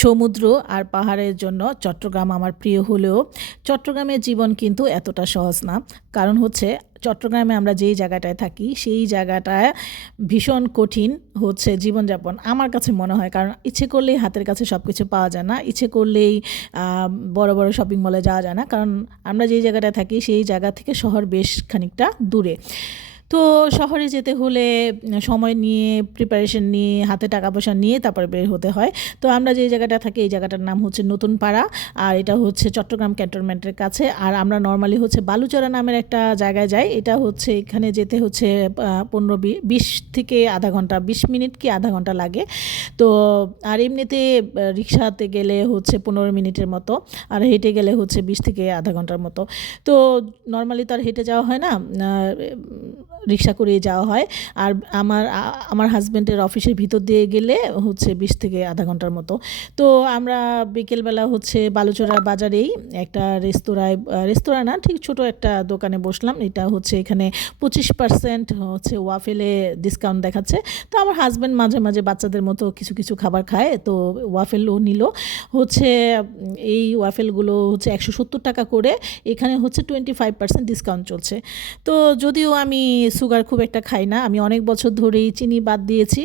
সমুদ্র আর পাহাড়ের জন্য চট্টগ্রাম আমার প্রিয় হলেও চট্টগ্রামের জীবন কিন্তু এতটা সহজ না। কারণ হচ্ছে চট্টগ্রামে আমরা যেই জায়গাটায় থাকি সেই জায়গাটায় ভীষণ কঠিন হচ্ছে জীবনযাপন আমার কাছে মনে হয়। কারণ ইচ্ছে করলেই হাতের কাছে সব কিছু পাওয়া যায় না, ইচ্ছে করলেই বড় বড় শপিং মলে যাওয়া যায় না। কারণ আমরা যেই জায়গাটায় থাকি সেই জায়গা থেকে শহর বেশ খানিকটা দূরে। তো শহরে যেতে হলে সময় নিয়ে প্রিপারেশন নিয়ে হাতে টাকা পয়সা নিয়ে তারপরে বের হতে হয়। তো আমরা যে জায়গাটা থাকি এই জায়গাটার নাম হচ্ছে নতুন পাড়া, আর এটা হচ্ছে চট্টগ্রাম ক্যান্টনমেন্টের কাছে। আর আমরা নর্মালি হচ্ছে বালুচরা নামের একটা জায়গায় যাই। এটা হচ্ছে এখানে যেতে হচ্ছে 15-20 থেকে আধা ঘন্টা, 20 মিনিট কি আধা ঘন্টা লাগে। তো আর এমনিতে রিক্সাতে গেলে হচ্ছে 15 মিনিটের মতো, আর হেঁটে গেলে হচ্ছে 20 থেকে আধা ঘন্টার মতো। তো নর্মালি তো আর হেঁটে যাওয়া হয় না, রিক্সা করে যাওয়া হয়। আর আমার হাজব্যান্ডের অফিসের ভিতর দিয়ে গেলে হচ্ছে 20 থেকে আধা ঘন্টার মতো। তো আমরা বিকেলবেলা হচ্ছে বালুচরা বাজারেই একটা রেস্তোরাঁ না ঠিক ছোট একটা দোকানে বসলাম। এটা হচ্ছে এখানে 25% হচ্ছে ওয়াফেলে ডিসকাউন্ট দেখাচ্ছে। তো আমার হাজব্যান্ড মাঝে মাঝে বাচ্চাদের মতো কিছু কিছু খাবার খায়, তো ওয়াফেলও নিল। হচ্ছে এই ওয়াফেলগুলো হচ্ছে 170 টাকা করে, এখানে হচ্ছে 25% ডিসকাউন্ট চলছে। তো যদিও আমি সুগার খুব একটা খাই না, আমি অনেক বছর ধরেই চিনি বাদ দিয়েছি।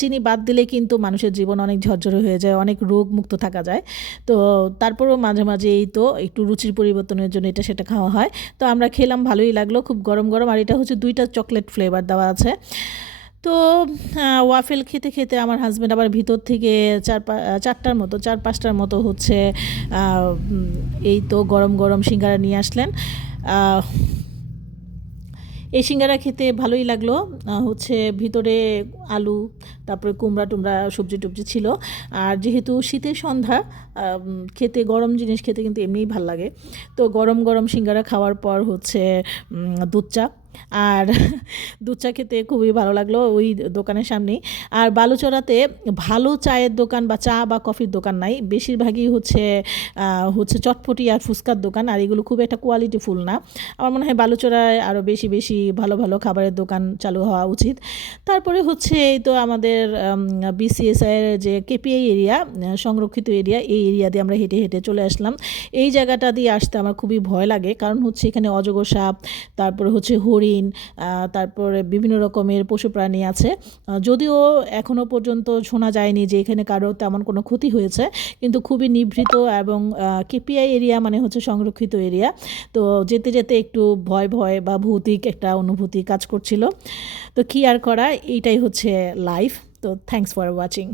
চিনি বাদ দিলে কিন্তু মানুষের জীবন অনেক ঝরঝরে হয়ে যায়, অনেক রোগ মুক্ত থাকা যায়। তো তারপরেও মাঝে মাঝে এই তো একটু রুচির পরিবর্তনের জন্য এটা সেটা খাওয়া হয়। তো আমরা খেলাম, ভালোই লাগলো, খুব গরম গরম। আর এটা হচ্ছে 2টা চকলেট ফ্লেভার দেওয়া আছে। তো ওয়াফেল খেতে খেতে আমার হাজব্যান্ড আবার ভিতর থেকে 4-5টার মতো হচ্ছে এই তো গরম গরম সিঙ্গারা নিয়ে আসলেন। এই সিঙ্গারা খেতে ভালোই লাগলো। হচ্ছে ভিতরে আলু, তারপরে কুমড়া টুমড়া সবজি টবজি ছিল। আর যেহেতু শীতের সন্ধ্যা, খেতে গরম জিনিস খেতে কিন্তু এমনিই ভাল লাগে। তো গরম গরম সিঙ্গারা খাওয়ার পর হচ্ছে দুধ চা। আর দুধ চা খেতে খুবই ভালো লাগলো ওই দোকানের সামনেই। আর বালুচরাতে ভালো চায়ের দোকান বা চা বা কফির দোকান নাই, বেশিরভাগই হচ্ছে চটপটি আর ফুচকার দোকান, আর এগুলো খুব একটা কোয়ালিটিফুল না। আমার মনে হয় বালুচরায় আরও বেশি বেশি ভালো ভালো খাবারের দোকান চালু হওয়া উচিত। তারপরে হচ্ছে এই তো আমাদের বিসিএসআইয়ের যে কেপিআই এরিয়া, সংরক্ষিত এরিয়া, এই এরিয়া দিয়ে আমরা হেঁটে হেঁটে চলে আসলাম। এই জায়গাটা দিয়ে আসতে আমার খুবই ভয় লাগে, কারণ হচ্ছে এখানে অজগর সাপ, তারপরে হচ্ছে হরিণ, তারপরে বিভিন্ন রকমের পশু প্রাণী আছে। যদিও এখনও পর্যন্ত শোনা যায়নি যে এখানে কারো তেমন কোনো ক্ষতি হয়েছে, কিন্তু খুবই নিভৃত এবং কেপিআই এরিয়া মানে হচ্ছে সংরক্ষিত এরিয়া। তো যেতে যেতে একটু ভয় ভয় বা ভৌতিক একটা অনুভূতি কাজ করছিল। তো কী আর করা, এইটাই হচ্ছে লাইফ। তো থ্যাঙ্কস ফর ওয়াচিং।